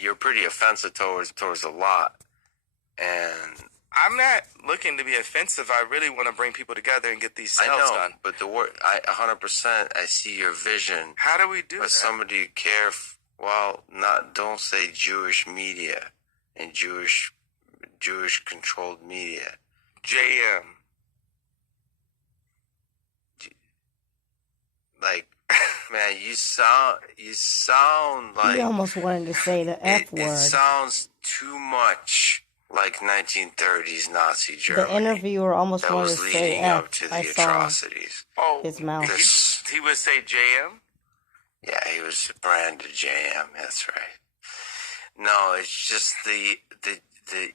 you're pretty offensive towards a lot, and I'm not looking to be offensive. I really want to bring people together and get these sales done. But the word, 100%, I see your vision. How do we do that? Somebody care. Don't say Jewish media and Jewish controlled media. JM. Like, man, you sound like You almost wanted to say the F word. It sounds too much like 1930s Nazi Germany. The interviewer almost wanted to say F. Up to the I atrocities. saw his mouth. He would say JM? Yeah, he was branded JM. That's right. No, it's just the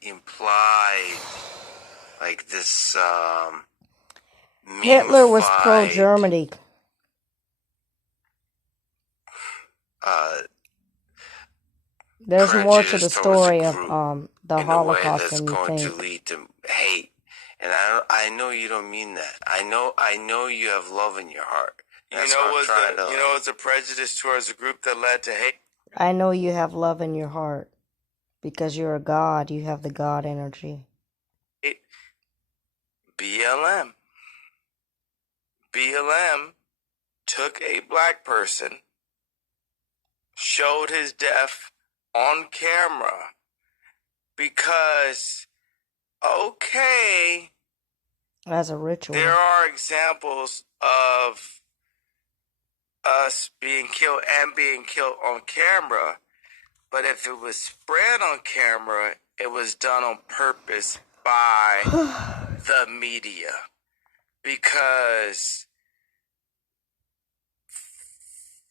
implied, like this. Hitler was pro-Germany. There's more to the story of the Holocaust than you think. Going to lead to hate, and I know you don't mean that. I know you have love in your heart. You know what's a prejudice towards a group that led to hate? I know you have love in your heart because you're a God. You have the God energy. BLM took a black person, showed his death on camera because, okay, as a ritual, there are examples of us being killed on camera, but if it was spread on camera, it was done on purpose by the media, because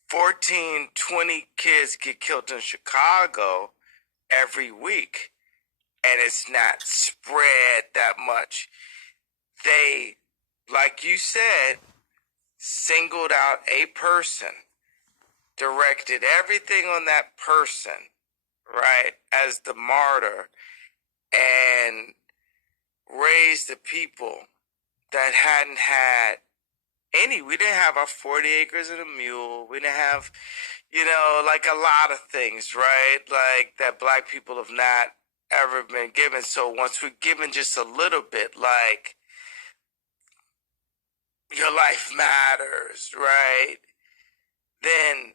14, 20 kids get killed in Chicago every week, and it's not spread that much. They, like you said, singled out a person, directed everything on that person, right, as the martyr, and raised the people that hadn't had any. We didn't have our 40 acres and a mule. We didn't have, like a lot of things, right? Like that black people have not ever been given. So once we're given just a little bit, like, your life matters, right? Then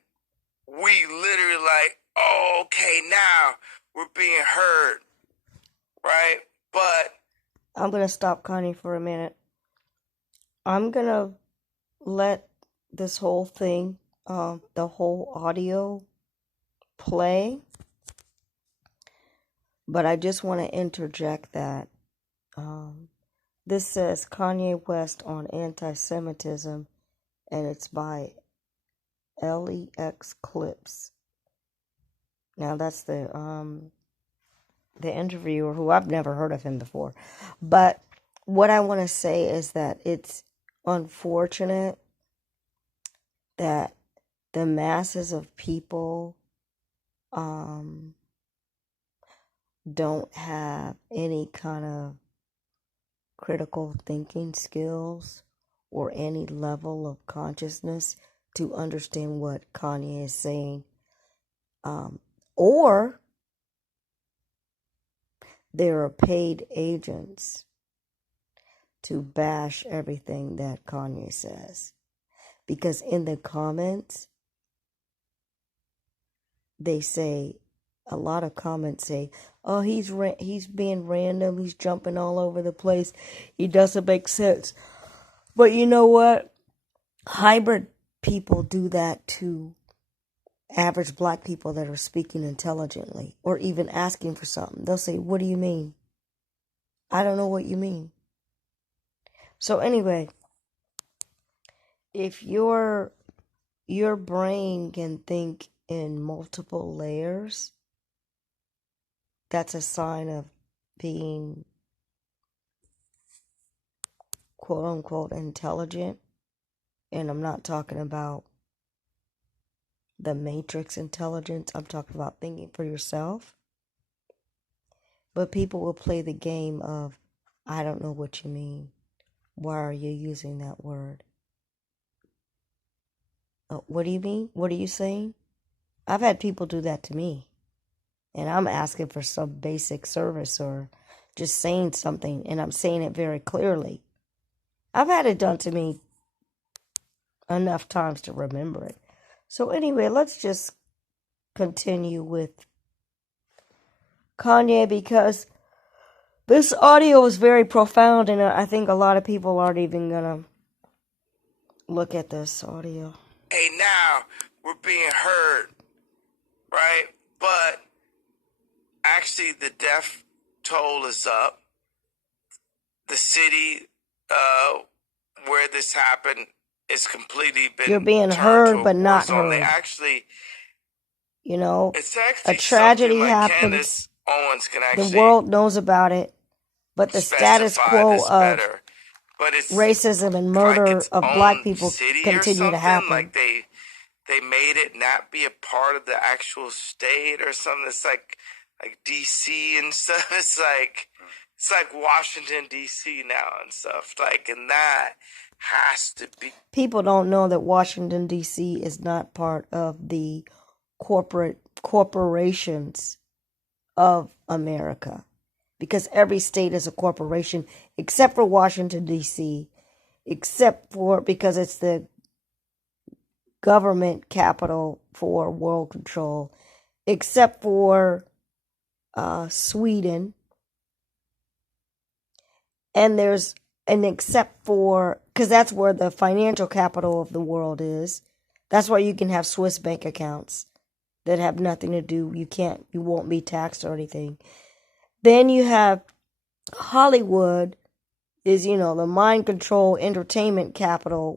we literally like, oh, okay, now we're being heard, right? But I'm going to stop Kanye for a minute. I'm going to let this whole thing, the whole audio play. But I just want to interject that this says Kanye West on anti-Semitism, and it's by LEX Clips. Now that's the interviewer, who I've never heard of him before. But what I want to say is that it's unfortunate that the masses of people don't have any kind of critical thinking skills or any level of consciousness to understand what Kanye is saying, or there are paid agents to bash everything that Kanye says. Because in the comments, they say, a lot of comments say, oh, he's being random, he's jumping all over the place, he doesn't make sense. But you know what? Hybrid people do that to average black people that are speaking intelligently or even asking for something. They'll say, what do you mean? I don't know what you mean. So anyway, if your brain can think in multiple layers, that's a sign of being quote unquote intelligent. And I'm not talking about the matrix intelligence. I'm talking about thinking for yourself. But people will play the game of, I don't know what you mean. Why are you using that word? What do you mean? What are you saying? I've had people do that to me. and I'm asking for some basic service or just saying something, and I'm saying it very clearly. I've had it done to me enough times to remember it. So anyway, let's just continue with Kanye, because this audio is very profound, and I think a lot of people aren't even gonna look at this audio. Hey, now we're being heard, right? But actually, the death toll is up. The city where this happened is completely been You're being turned heard, to a but war not zone. They heard. actually, You know, it's a actually tragedy something like happens. Candace Owens can The actually world knows about it, but the status specify quo this of better. But it's racism and like murder its of black own people city or continue to something. happen. Like they made it not be a part of the actual state or something. It's like DC and stuff. It's like Washington DC now and stuff. Like, and that has to be. People don't know that Washington D.C. is not part of the corporations of America, because every state is a corporation except for Washington D.C., except for because it's the government capital for world control, except for Sweden, and there's an except for, because that's where the financial capital of the world is. That's why you can have Swiss bank accounts that have nothing to do. You won't be taxed or anything. Then you have Hollywood is, the mind control, entertainment capital,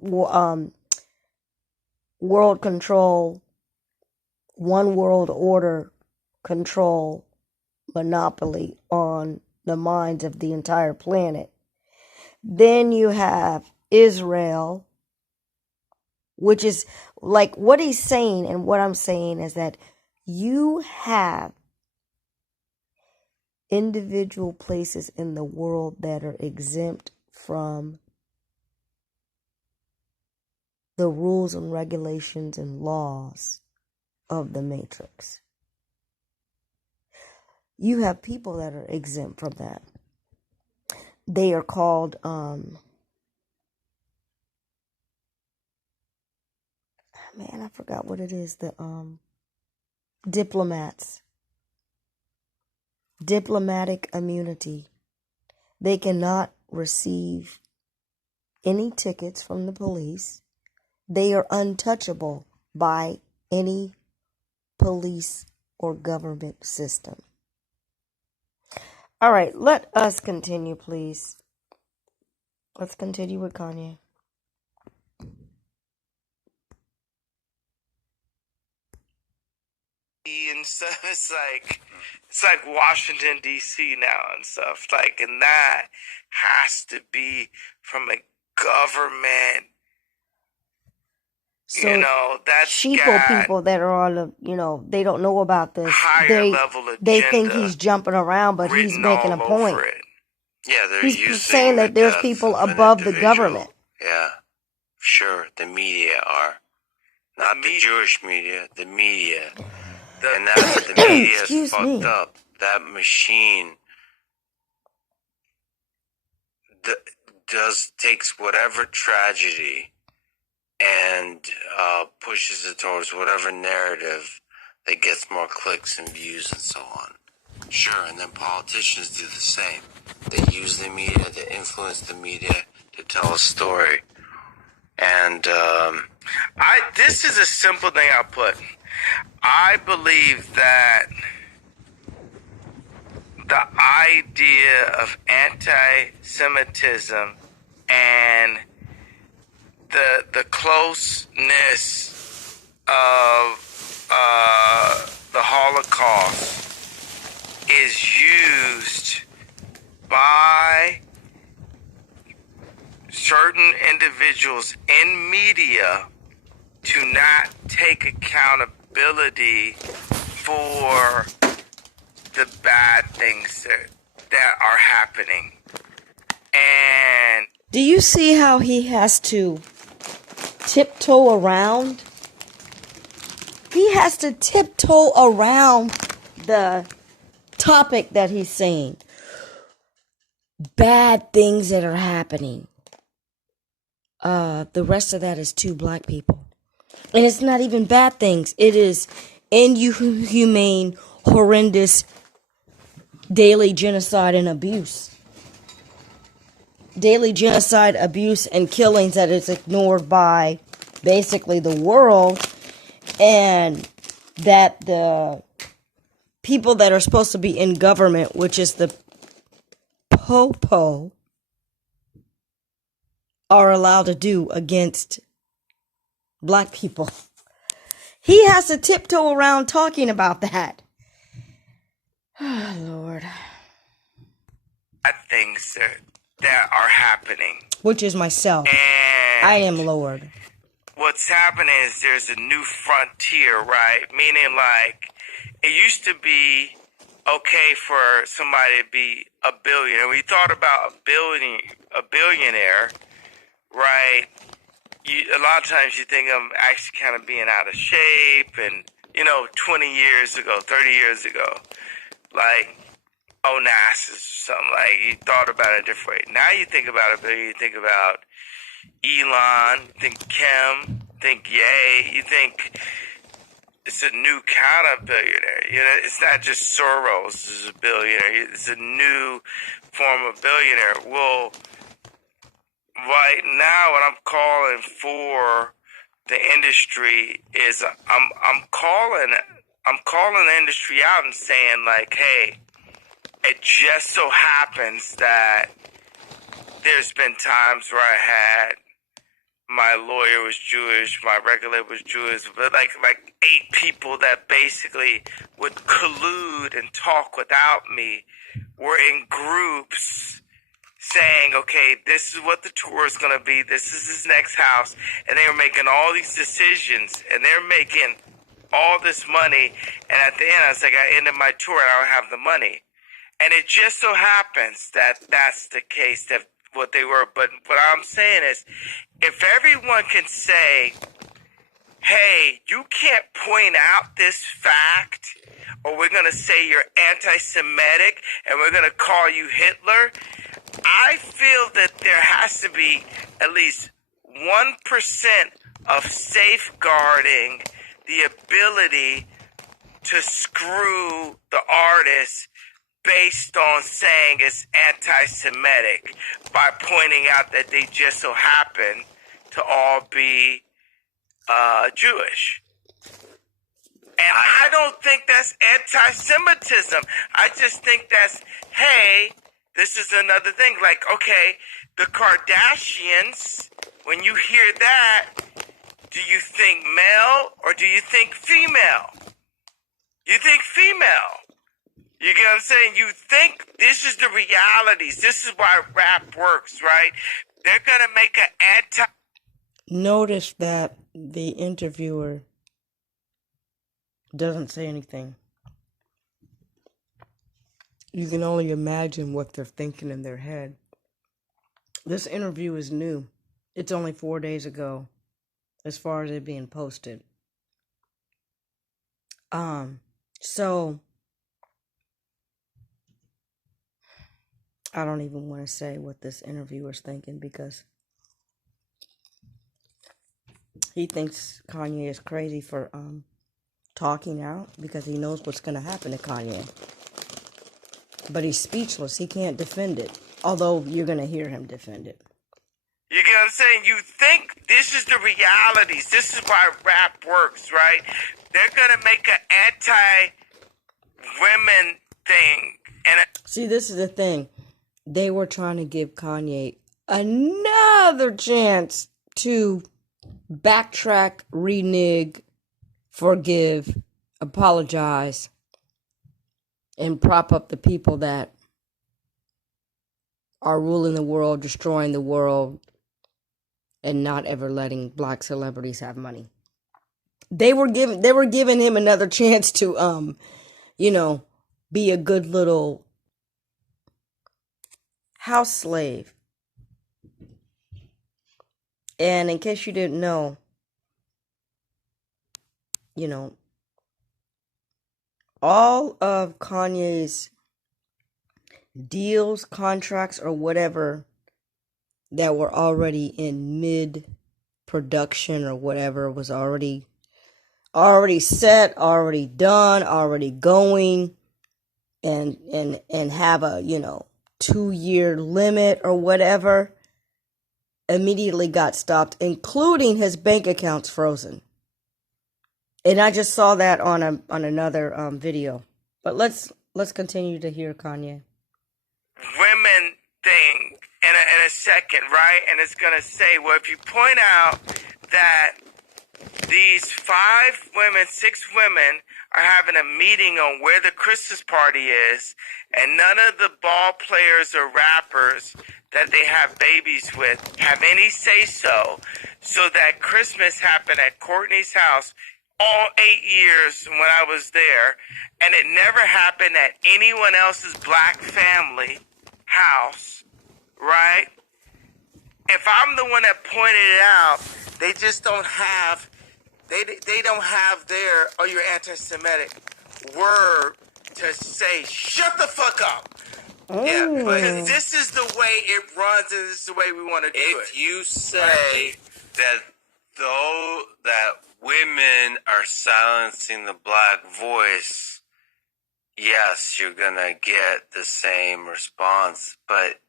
world control, one world order control, monopoly on the minds of the entire planet. Then you have Israel, which is like what he's saying, and what I'm saying is that you have individual places in the world that are exempt from the rules and regulations and laws of the Matrix. You have people that are exempt from that. They are called I forgot what it is. The diplomats. Diplomatic immunity. They cannot receive any tickets from the police. They are untouchable by any police or government system. All right, let us continue, please. Let's continue with Kanye. And stuff. It's like Washington D.C. now and stuff. Like, and that has to be from a government. So, that's sheeple people that are on the, they don't know about this. Higher level agenda. They think he's jumping around, but he's making a point. Yeah, he's saying that there's people above the government. Yeah, sure. The media are. Not the Jewish media, the media. And that's the media is fucked up. That machine takes whatever tragedy and pushes it towards whatever narrative that gets more clicks and views and so on. Sure, and then politicians do the same. They use the media, they influence the media to tell a story. And this is a simple thing I'll put. I believe that the idea of anti-Semitism and the closeness of the Holocaust is used by certain individuals in media to not take accountability for the bad things that are happening. And do you see how he has to tiptoe around? He has to tiptoe around the topic that he's saying. Bad things that are happening. The rest of that is two black people. And it's not even bad things. It is inhumane, horrendous, daily genocide and abuse. Daily genocide, abuse, and killings that is ignored by basically the world. And that the people that are supposed to be in government, which is the popo, are allowed to do against black people. He has to tiptoe around talking about that. Oh, Lord. Things that are happening. Which is myself. And I am Lord. What's happening is there's a new frontier, right? Meaning, like, it used to be okay for somebody to be a billionaire. We thought about a billionaire, right? A lot of times you think of actually kind of being out of shape, and 20 years ago, 30 years ago, like Onassis or something, like you thought about it a different way. Now you think about a billionaire, you think about Elon, think Kim, think Ye, you think it's a new kind of billionaire. It's not just Soros is a billionaire. It's a new form of billionaire. Well, right now, what I'm calling for the industry is I'm calling the industry out and saying, like, hey, it just so happens that there's been times where I had my lawyer was Jewish, my regulator was Jewish, but like 8 people that basically would collude and talk without me were in groups saying, okay, this is what the tour is going to be, this is his next house, and they were making all these decisions, and they're making all this money, and at the end, I was like, I ended my tour, and I don't have the money. And it just so happens that that's the case, that what they were. But what I'm saying is, if everyone can say, hey, you can't point out this fact, or we're going to say you're anti-Semitic, and we're going to call you Hitler, I feel that there has to be at least 1% of safeguarding the ability to screw the artist based on saying it's anti-Semitic by pointing out that they just so happen to all be Jewish. And I don't think that's anti-Semitism. I just think that's, hey, this is another thing. Like, okay, the Kardashians, when you hear that, do you think male or do you think female? You think female. You get what I'm saying? You think this is the realities. This is why rap works, right? They're going to make an anti... Notice that the interviewer doesn't say anything. You can only imagine what they're thinking in their head. This interview is new. It's only 4 days ago, as far as it being posted. So I don't even want to say what this interviewer's thinking, because he thinks Kanye is crazy for talking out, because he knows what's going to happen to Kanye. But he's speechless. He can't defend it, although you're going to hear him defend it. You get what I'm saying? You think this is the realities. This is why rap works, right? They're going to make an anti-women thing. See, this is the thing. They were trying to give Kanye another chance to backtrack, renege, forgive, apologize, and prop up the people that are ruling the world, destroying the world, and not ever letting black celebrities have money. They were giving him another chance to be a good little house slave. And in case you didn't know, all of Kanye's deals, contracts, or whatever that were already in mid production or whatever was already set, already done, already going, and have a 2-year limit or whatever, immediately got stopped, including his bank accounts frozen. And I just saw that on another video. But let's continue to hear Kanye. Women thing in a second, right? And it's going to say, well, if you point out that these 6 women are having a meeting on where the Christmas party is, and none of the ball players or rappers that they have babies with have any say-so that Christmas happened at Courtney's house all 8 years when I was there, and it never happened at anyone else's black family house, right? If I'm the one that pointed it out, they just don't have, they don't have their, oh, you're anti-Semitic, word to say, shut the fuck up. Yeah, but this is the way it runs, and this is the way we want to do it. If you say that women are silencing the black voice, yes, you're gonna get the same response, but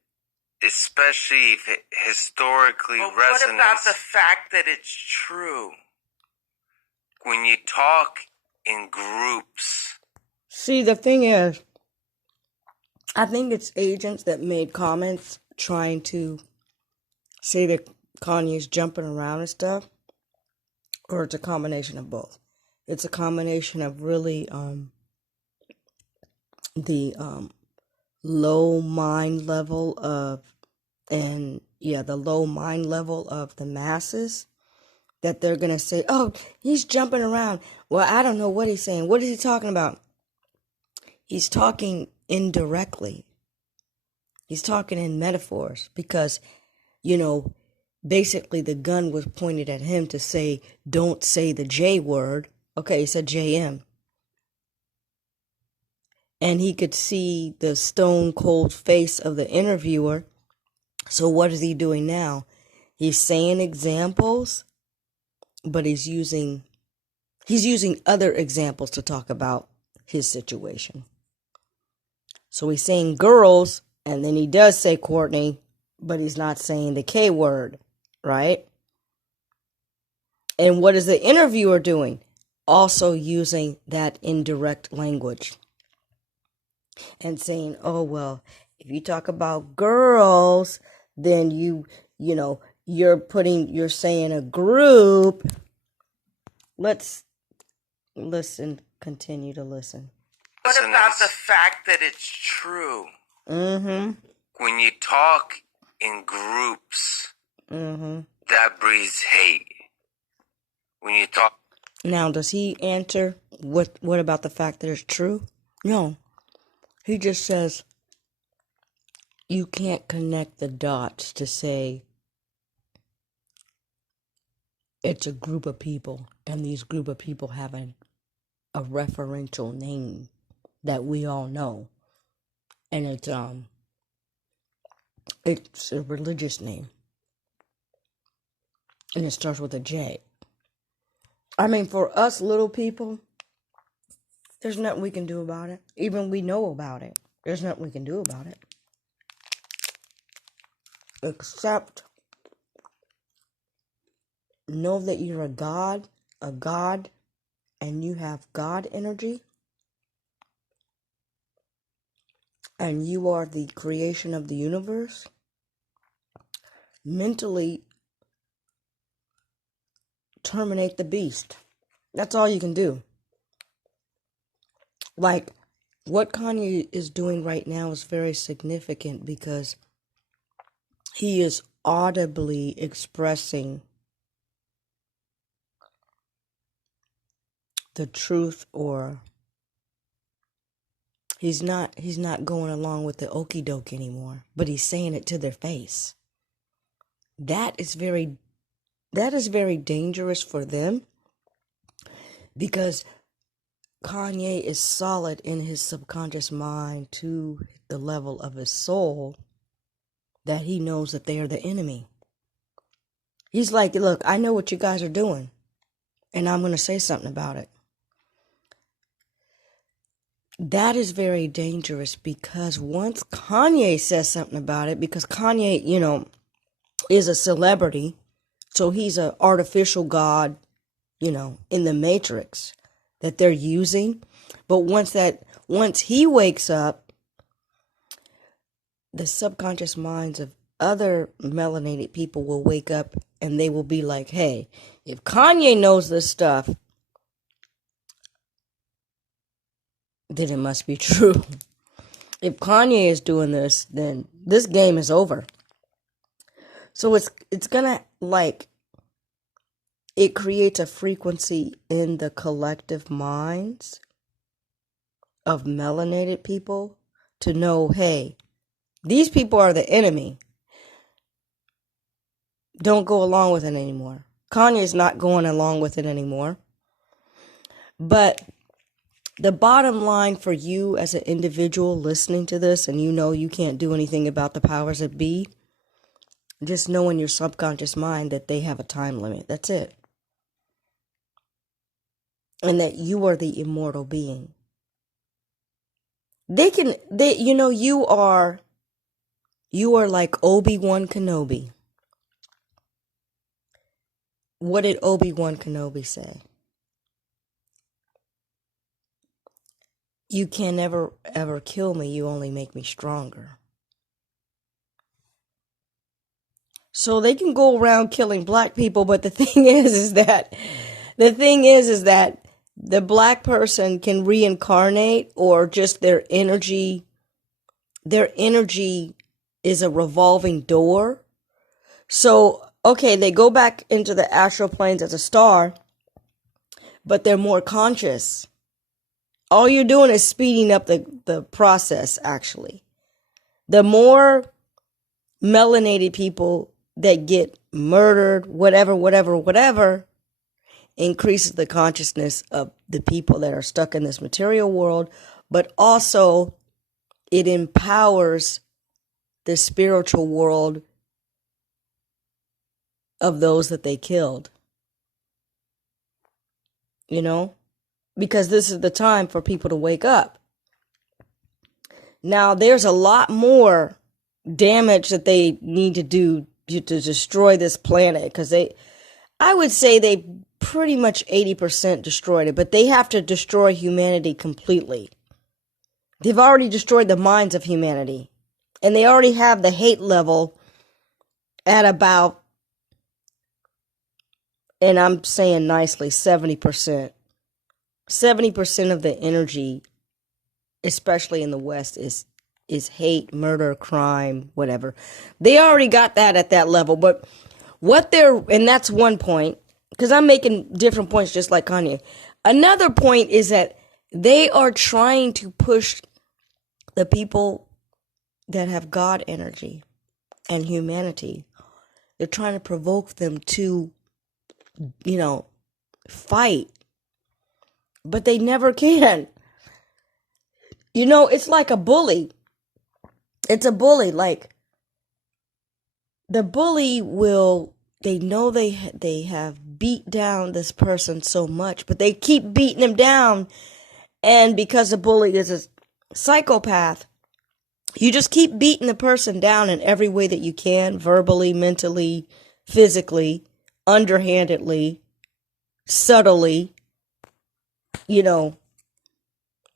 especially if it historically resonates. What about the fact that it's true? When you talk in groups. See, the thing is, I think it's agents that made comments trying to say that Kanye's jumping around and stuff, or it's a combination of both. It's a combination of really the low mind level of the masses, that they're gonna say, oh, he's jumping around. Well, I don't know what he's saying. What is he talking about? He's talking indirectly. He's talking in metaphors because, basically the gun was pointed at him to say, don't say the J word. Okay, he said JM. And he could see the stone cold face of the interviewer. So what is he doing now? He's saying examples, but he's using other examples to talk about his situation. So he's saying girls, and then he does say Courtney, but he's not saying the K word, right? And what is the interviewer doing? Also using that indirect language. And saying, oh, well, if you talk about girls, then you're saying a group. Let's listen, continue to listen. What about the fact that it's true? When you talk in groups, that breeds hate. When you talk. Now, does he answer what about the fact that it's true? No. He just says you can't connect the dots to say it's a group of people, and these group of people have a referential name that we all know, and it's a religious name, and it starts with a J. I mean, for us little people, there's nothing we can do about it. Even we know about it, there's nothing we can do about it, except know that you're a God, and you have God energy, and you are the creation of the universe. Mentally terminate the beast. That's all you can do. Like, what Kanye is doing right now is very significant because he is audibly expressing the truth, or he's not going along with the okie doke anymore, but he's saying it to their face. That is very dangerous for them, because Kanye is solid in his subconscious mind to the level of his soul that he knows that they are the enemy. He's like, look, I know what you guys are doing, and I'm going to say something about it. That is very dangerous, because once Kanye says something about it, because Kanye, is a celebrity, so he's an artificial god, in the matrix that they're using. But once he wakes up, the subconscious minds of other melanated people will wake up, and they will be like, hey, if Kanye knows this stuff, then it must be true. If Kanye is doing this, then this game is over. So it's gonna, it creates a frequency in the collective minds of melanated people to know, hey, these people are the enemy. Don't go along with it anymore. Kanye's not going along with it anymore. But the bottom line for you as an individual listening to this, and you can't do anything about the powers that be, just know in your subconscious mind that they have a time limit. That's it. And that you are the immortal being. You are like Obi-Wan Kenobi. What did Obi-Wan Kenobi say? You can never, ever kill me. You only make me stronger. So they can go around killing black people, but the thing is that the black person can reincarnate, or just their energy is a revolving door. So, okay, they go back into the astral planes as a star, but they're more conscious. All you're doing is speeding up the process, actually. The more melanated people that get murdered, whatever, increases the consciousness of the people that are stuck in this material world, but also it empowers the spiritual world of those that they killed. Because this is the time for people to wake up. Now, there's a lot more damage that they need to do to destroy this planet, because I would say they pretty much 80% destroyed it, but they have to destroy humanity completely. They've already destroyed the minds of humanity, and they already have the hate level at about, and I'm saying nicely, 70%. 70% of the energy, especially in the West, is hate, murder, crime, whatever. They already got that at that level. But and that's one point, because I'm making different points just like Kanye. Another point is that they are trying to push the people that have God energy and humanity. They're trying to provoke them to, fight. But they never can. It's like a bully. It's a bully. Like, the bully they know they have beat down this person so much, but they keep beating him down. And because the bully is a psychopath, you just keep beating the person down in every way that you can, verbally, mentally, physically, underhandedly, subtly,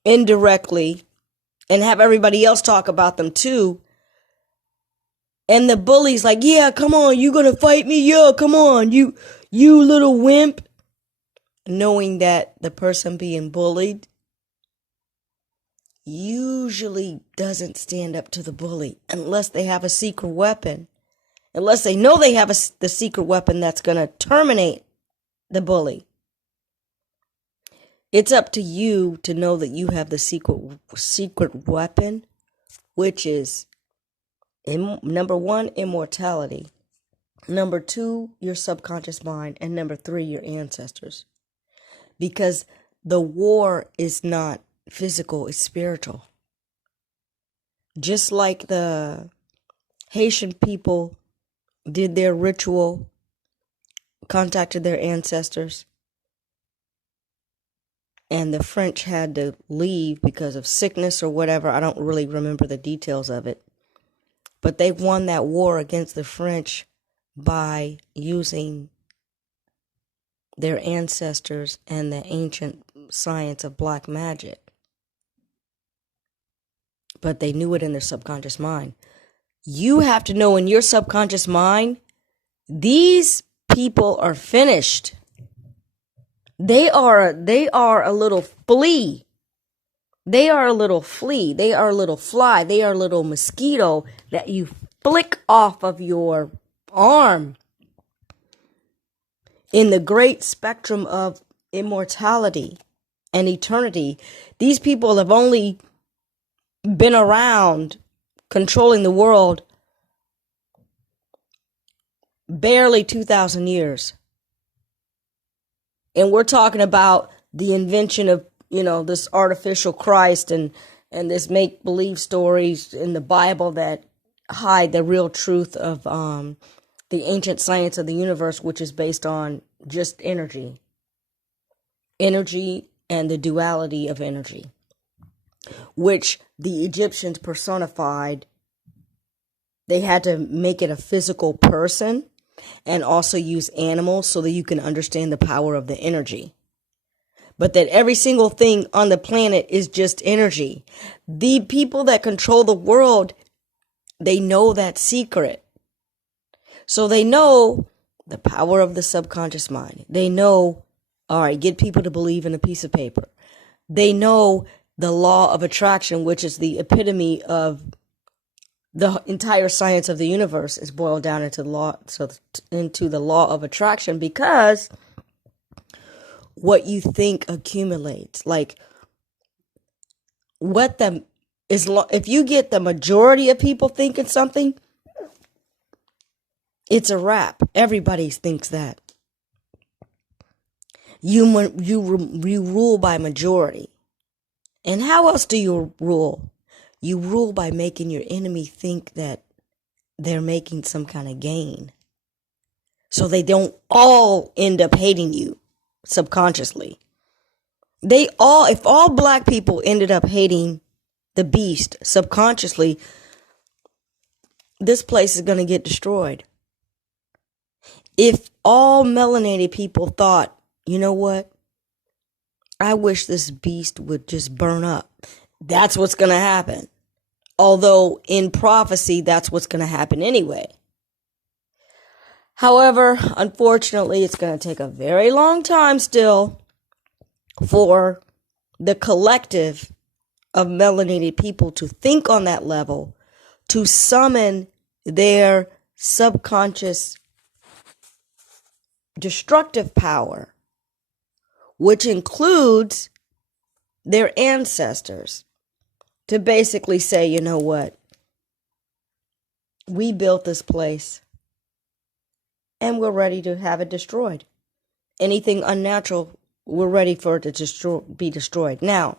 indirectly, and have everybody else talk about them too. And the bully's like, yeah, come on, you gonna fight me? Yeah, come on, you little wimp. Knowing that the person being bullied usually doesn't stand up to the bully unless they have a secret weapon. Unless they know they have the secret weapon that's gonna terminate the bully. It's up to you to know that you have the secret weapon, which is number 1, immortality. Number 2, your subconscious mind. And number 3, your ancestors. Because the war is not physical, it's spiritual. Just like the Haitian people did their ritual, contacted their ancestors, and the French had to leave because of sickness or whatever. I don't really remember the details of it. But they won that war against the French by using their ancestors and the ancient science of black magic. But they knew it in their subconscious mind. You have to know in your subconscious mind, these people are finished. They are a little flea. They are a little flea. They are a little fly. They are a little mosquito that you flick off of your arm. In the great spectrum of immortality and eternity, these people have only been around controlling the world barely 2,000 years. And we're talking about the invention of, this artificial Christ and this make-believe stories in the Bible that hide the real truth of the ancient science of the universe, which is based on just energy. Energy and the duality of energy, which the Egyptians personified. They had to make it a physical person and also use animals so that you can understand the power of the energy. But that every single thing on the planet is just energy. The people that control the world, they know that secret. So they know the power of the subconscious mind. They know, all right, get people to believe in a piece of paper. They know the law of attraction, which is the epitome of the entire science of the universe, is boiled down into the law of attraction, because what you think accumulates. Like if you get the majority of people thinking something, it's a wrap. Everybody thinks that. You rule by majority. And how else do you rule? You rule by making your enemy think that they're making some kind of gain. So they don't all end up hating you subconsciously. If all black people ended up hating the beast subconsciously, this place is going to get destroyed. If all melanated people thought, you know what? I wish this beast would just burn up. That's what's going to happen. Although in prophecy, that's what's going to happen anyway. However, unfortunately, it's going to take a very long time still for the collective of melanated people to think on that level, to summon their subconscious destructive power, which includes their ancestors, to basically say, you know what? We built this place and we're ready to have it destroyed. Anything unnatural, we're ready for it to be destroyed. Now,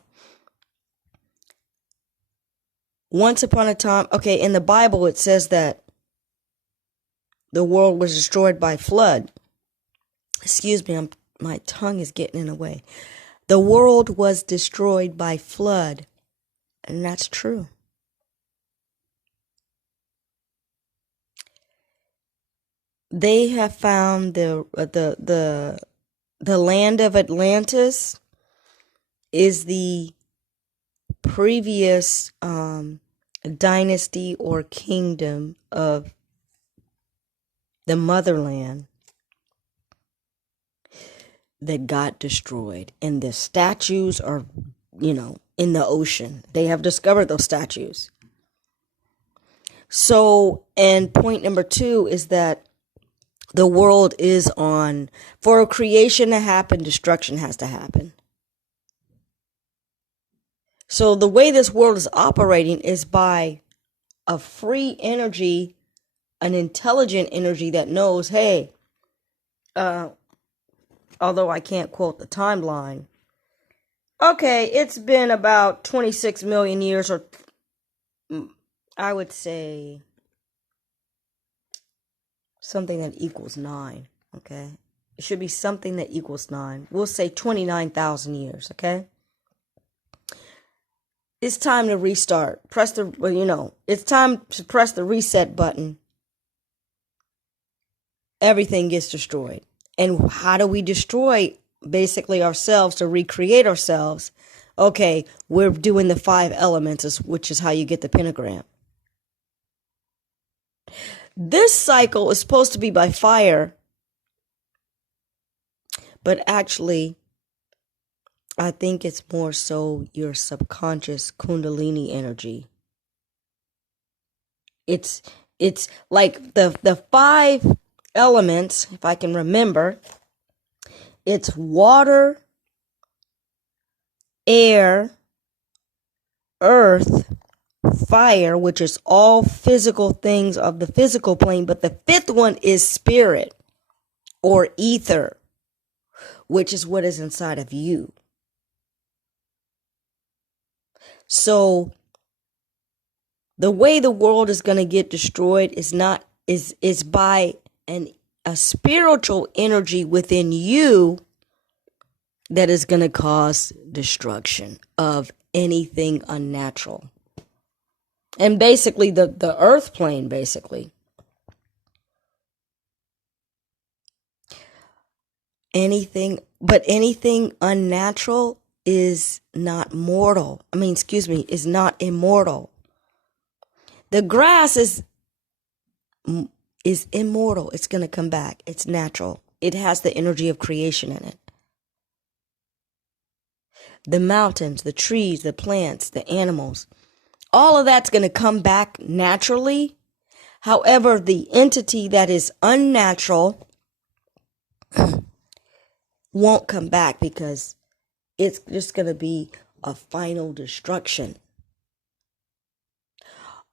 once upon a time, in the Bible it says that the world was destroyed by flood. Excuse me, my tongue is getting in the way. The world was destroyed by flood, and that's true. They have found the land of Atlantis is the previous dynasty or kingdom of the motherland that got destroyed, and the statues are, in the ocean. They have discovered those statues. So, and point number 2 is that the world is for creation to happen, destruction has to happen. So the way this world is operating is by a free energy, an intelligent energy that knows, hey, although I can't quote the timeline, Okay, it's been about 26 million years, or I would say something that equals 9, okay? It should be something that equals 9. We'll say 29,000 years, okay? It's time to restart. It's time to press the reset button. Everything gets destroyed. And how do we destroy basically ourselves to recreate ourselves? Okay, we're doing the 5 elements, which is how you get the pentagram. This cycle is supposed to be by fire, but actually, I think it's more so your subconscious Kundalini energy. It's like the 5 elements, if I can remember. It's water, air, earth, fire, which is all physical things of the physical plane, but the 5th one is spirit or ether, which is what is inside of you. So the way the world is going to get destroyed is by a spiritual energy within you that is going to cause destruction of anything unnatural. And basically the earth plane, basically. Anything unnatural is not mortal. Is not immortal. The grass is immortal. It's going to come back. It's natural. It has the energy of creation in it. The mountains, the trees, the plants, the animals, all of that's going to come back naturally. However, the entity that is unnatural won't come back because it's just going to be a final destruction.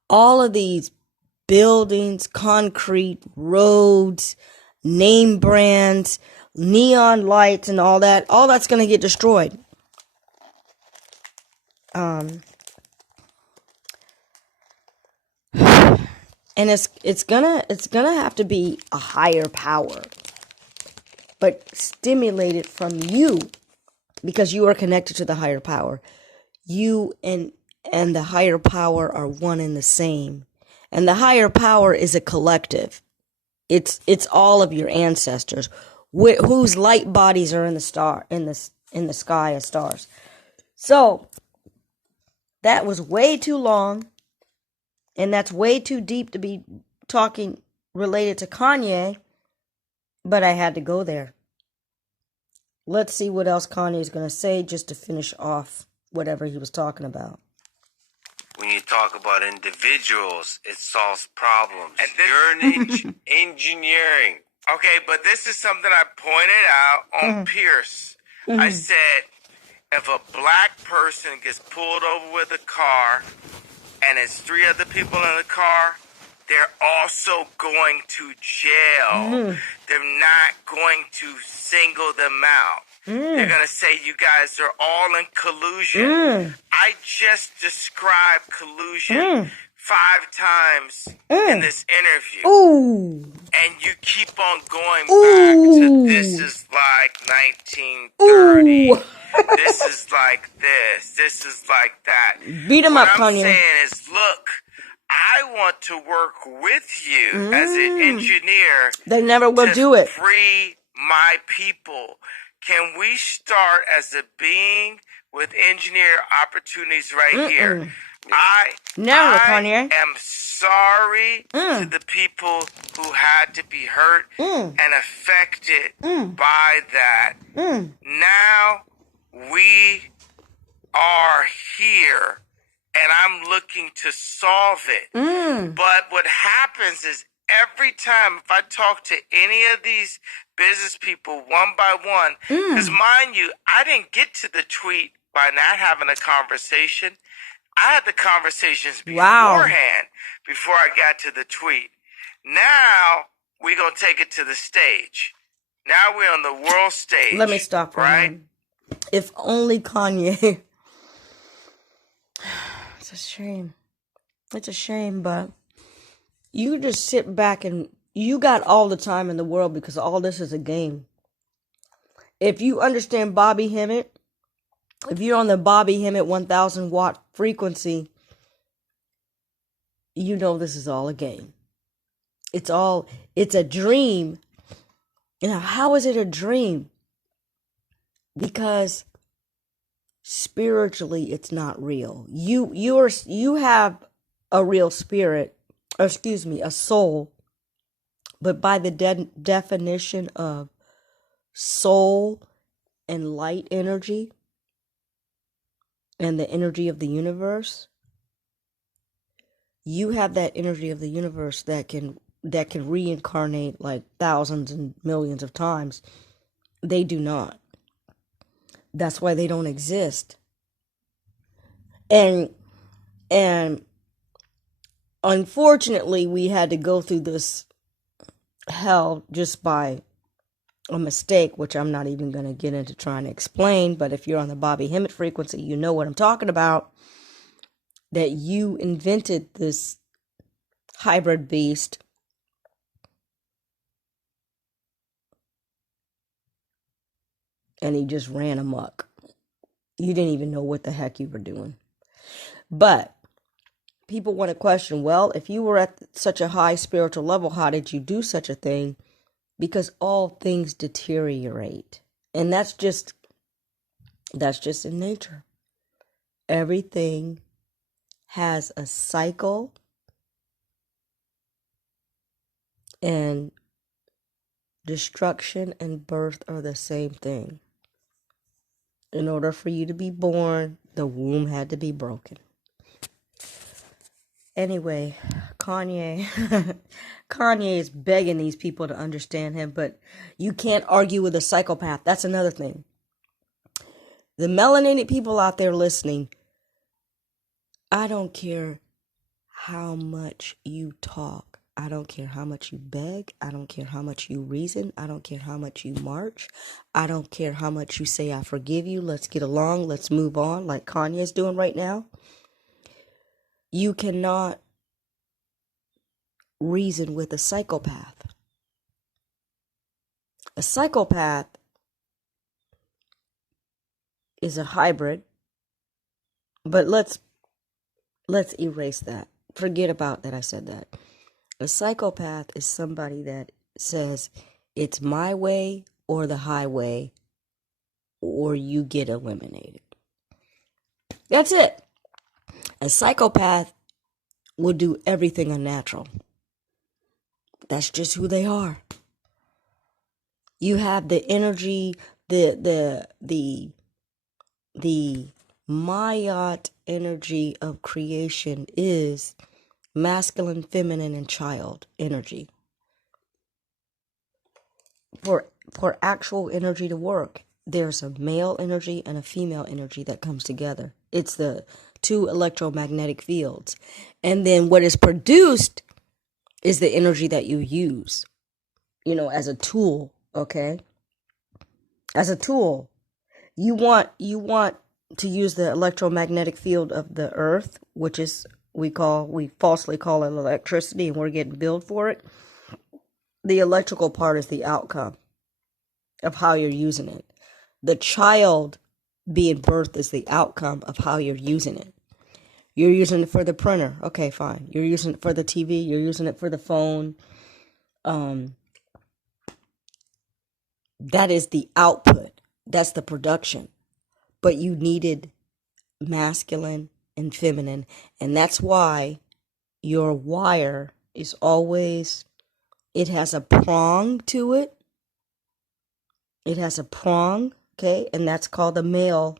All of these buildings, concrete, roads, name brands, neon lights, and all that's going to get destroyed. And it's gonna have to be a higher power, but stimulated from you, because you are connected to the higher power. You and the higher power are one and the same, and the higher power is a collective. It's all of your ancestors, whose light bodies are in the sky as stars. So that was way too long. And that's way too deep to be talking related to Kanye, but I had to go there. Let's see what else Kanye is going to say just to finish off whatever he was talking about. When you talk about individuals, it solves problems. And you're engineering. Okay, but this is something I pointed out on Pierce. I said, if a black person gets pulled over with a car and it's 3 other people in the car, they're also going to jail. They're not going to single them out. They're going to say you guys are all in collusion. I just described collusion 5 times in this interview. And you keep on going back to this is like 1930. This is like this. This is like that. Beat him up, Kanye. What I'm saying is, look, I want to work with you as an engineer. They never will do it. Free my people. Can we start as a being with engineer opportunities right here? I am sorry to the people who had to be hurt and affected by that. Now we are here, and I'm looking to solve it. But what happens is every time if I talk to any of these business people one by one, because mind you, I didn't get to the tweet by not having a conversation. I had the conversations beforehand before I got to the tweet. Now we're going to take it to the stage. Now we're on the world stage. Let me stop right? If only Kanye. It's a shame. It's a shame, but you just sit back and you got all the time in the world because all this is a game. If you understand Bobby Hemmit, if you're on the Bobby Hemmit 1000 watt frequency, you know this is all a game. It's a dream. How is it a dream? Because spiritually it's not real. You have a real spirit, or excuse me, a soul, but by the definition of soul and light energy and the energy of the universe, you have that energy of the universe that can reincarnate like thousands and millions of times. They do not. That's why they don't exist. And unfortunately, we had to go through this hell just by a mistake, which I'm not even going to get into trying to explain. But if you're on the Bobby Hemmit frequency, you know what I'm talking about. That you invented this hybrid beast. And he just ran amok. You didn't even know what the heck you were doing. But people want to question, well, if you were at such a high spiritual level, how did you do such a thing? Because all things deteriorate. And that's just in nature. Everything has a cycle, and destruction and birth are the same thing. In order for you to be born, the womb had to be broken. Anyway, Kanye is begging these people to understand him, but you can't argue with a psychopath. That's another thing. The melanated people out there listening, I don't care how much you talk. I don't care how much you beg. I don't care how much you reason. I don't care how much you march. I don't care how much you say, I forgive you. Let's get along. Let's move on, like Kanye's doing right now. You cannot reason with a psychopath. A psychopath is a hybrid, but let's erase that. Forget about that I said that. A psychopath is somebody that says it's my way or the highway, or you get eliminated. That's it. A psychopath will do everything unnatural. That's just who they are. You have the energy, the Mayat energy of creation is masculine, feminine, and child energy. For actual energy to work, there's a male energy and a female energy that comes together. It's the two electromagnetic fields. And then what is produced is the energy that you use, as a tool, okay? As a tool. You want to use the electromagnetic field of the earth, which is we falsely call it electricity, and we're getting billed for it. The electrical part is the outcome of how you're using it. The child being birthed is the outcome of how you're using it. You're using it for the printer. Okay, fine. You're using it for the TV. You're using it for the phone. That is the output. That's the production. But you needed masculine and feminine. And that's why your wire is always, it has a prong to it. It has a prong, okay? And that's called a male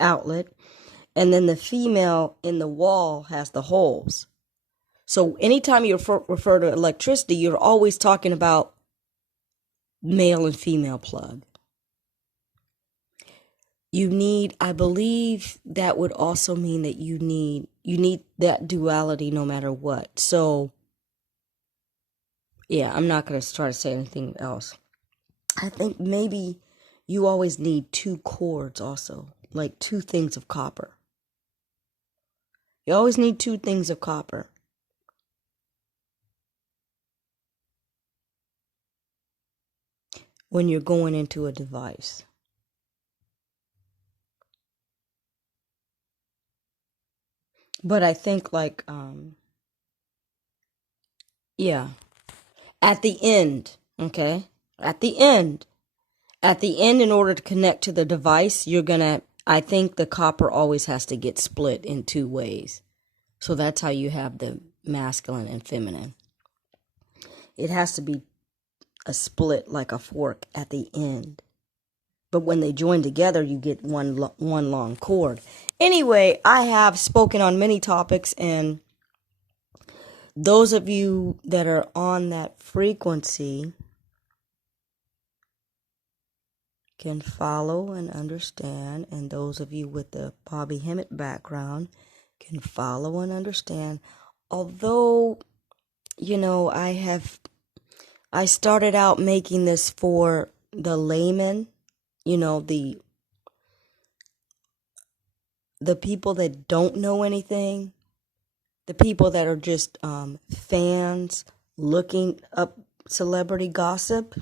outlet. And then the female in the wall has the holes. So anytime you refer to electricity, you're always talking about male and female plug. You need, I believe that would also mean that you need that duality no matter what. So, yeah, I'm not going to try to say anything else. I think maybe you always need 2 cords also, like 2 things of copper. You always need 2 things of copper. When you're going into a device. But I think like, yeah, at the end, okay? At the end, in order to connect to the device, I think the copper always has to get split in 2 ways. So that's how you have the masculine and feminine. It has to be a split like a fork at the end. But when they join together, you get one long cord. Anyway, I have spoken on many topics, and those of you that are on that frequency can follow and understand, and those of you with the Bobby Hemmit background can follow and understand. Although, I started out making this for the layman, the people that don't know anything, the people that are just fans looking up celebrity gossip.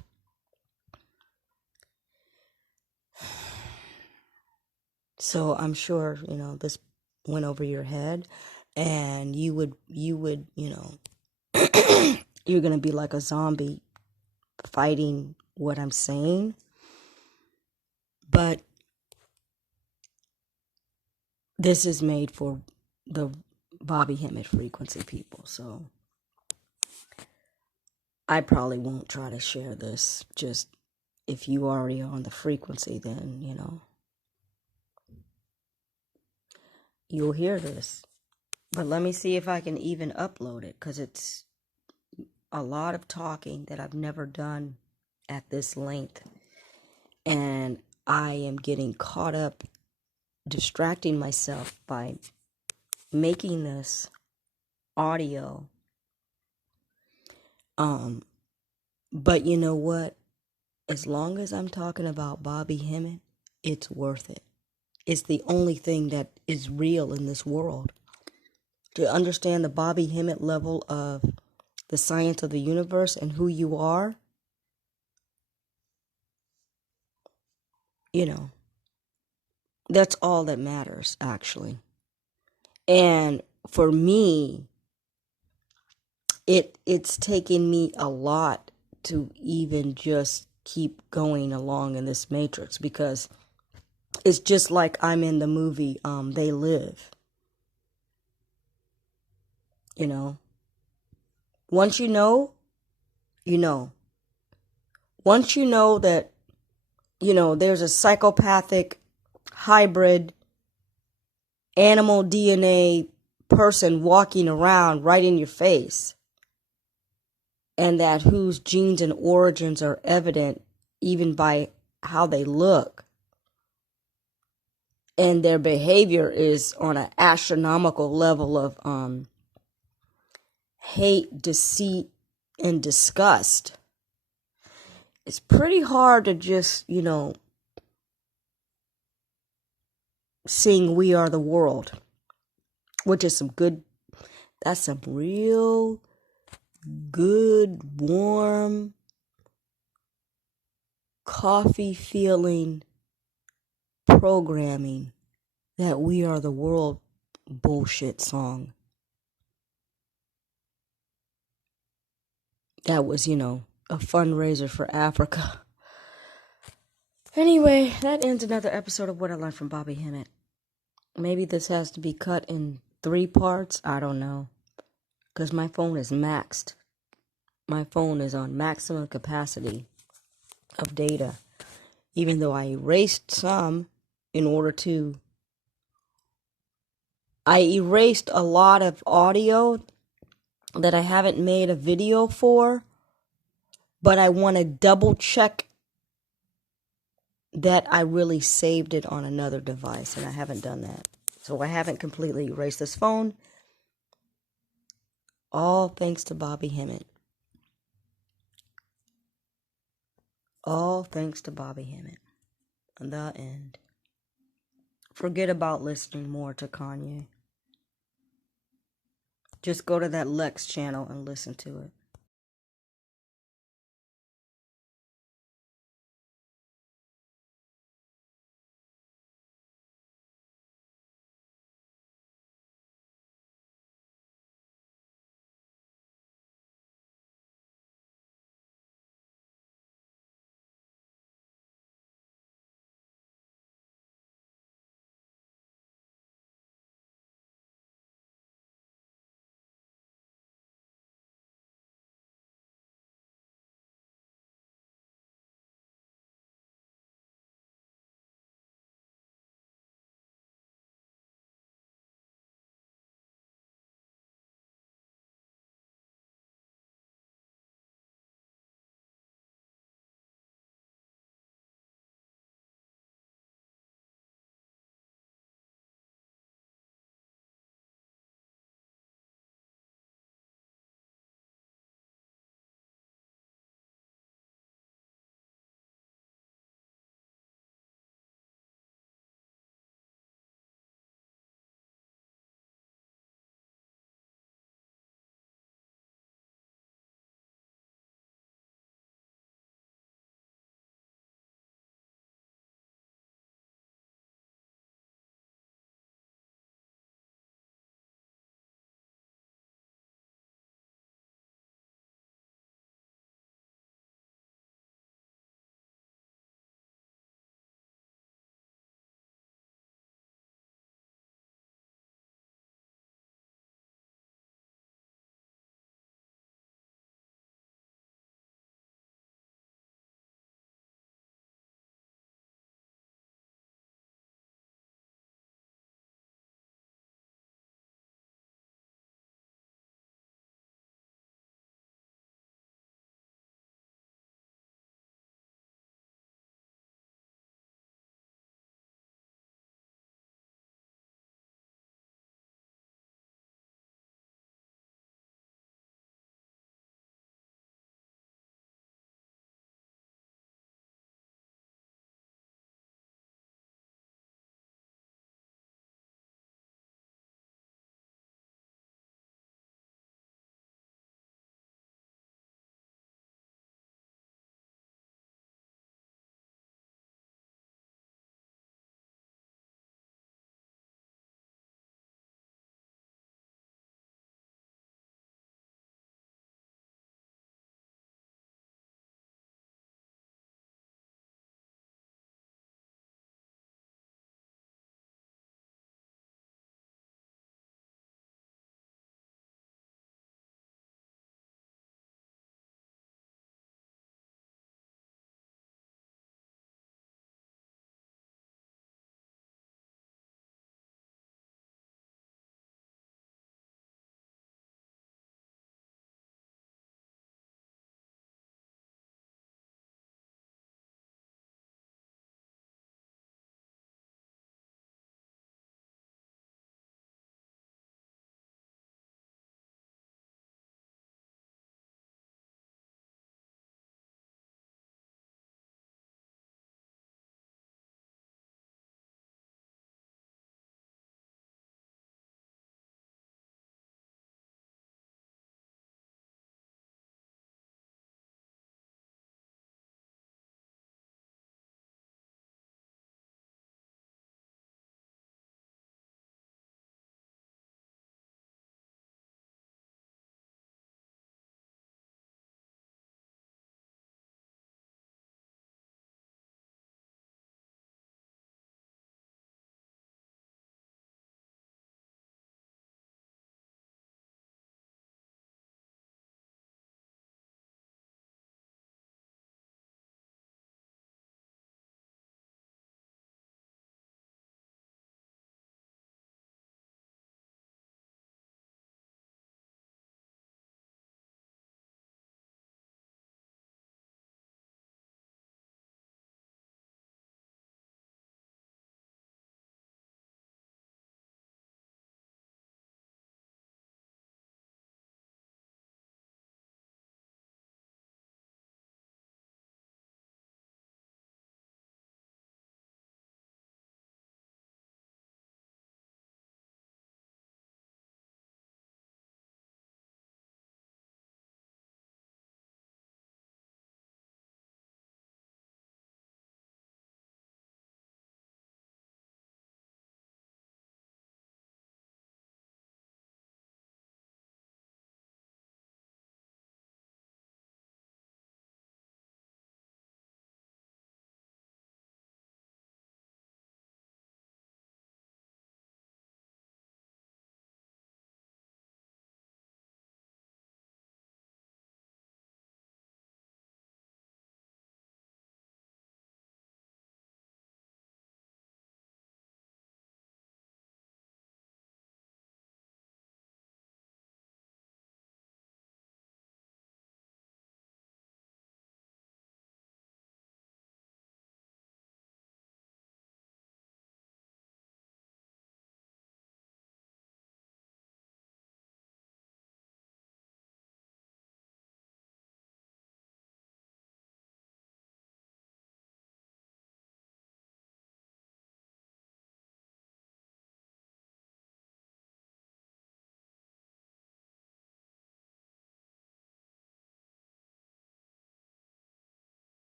So I'm sure, this went over your head, and you would, you're going to be like a zombie fighting what I'm saying. But this is made for the Bobby Hemmit frequency people. So I probably won't try to share this. Just if you already on the frequency, then, you'll hear this. But let me see if I can even upload it, because it's a lot of talking that I've never done at this length. And I am getting caught up distracting myself by making this audio. But you know what? As long as I'm talking about Bobby Hemmit, it's worth it. It's the only thing that is real in this world. To understand the Bobby Hemmit level of the science of the universe and who you are, that's all that matters, actually. And for me, it's taken me a lot to even just keep going along in this matrix, because it's just like I'm in the movie They Live. Once you know, you know. Once you know that, there's a psychopathic hybrid animal DNA person walking around right in your face, and that whose genes and origins are evident even by how they look, and their behavior is on an astronomical level of hate, deceit, and disgust. It's pretty hard to just, sing We Are the World, which is that's some real good, warm, coffee feeling programming, that We Are the World bullshit song. That was, a fundraiser for Africa. Anyway, that ends another episode of What I Learned from Bobby Hemmit. Maybe this has to be cut in 3 parts. I don't know. Because my phone is maxed. My phone is on maximum capacity of data. Even though I erased some in order to... I erased a lot of audio that I haven't made a video for. But I want to double check that I really saved it on another device, and I haven't done that. So I haven't completely erased this phone. All thanks to Bobby Hemmit. All thanks to Bobby Hemmit. The end. Forget about listening more to Kanye. Just go to that Lex channel and listen to it.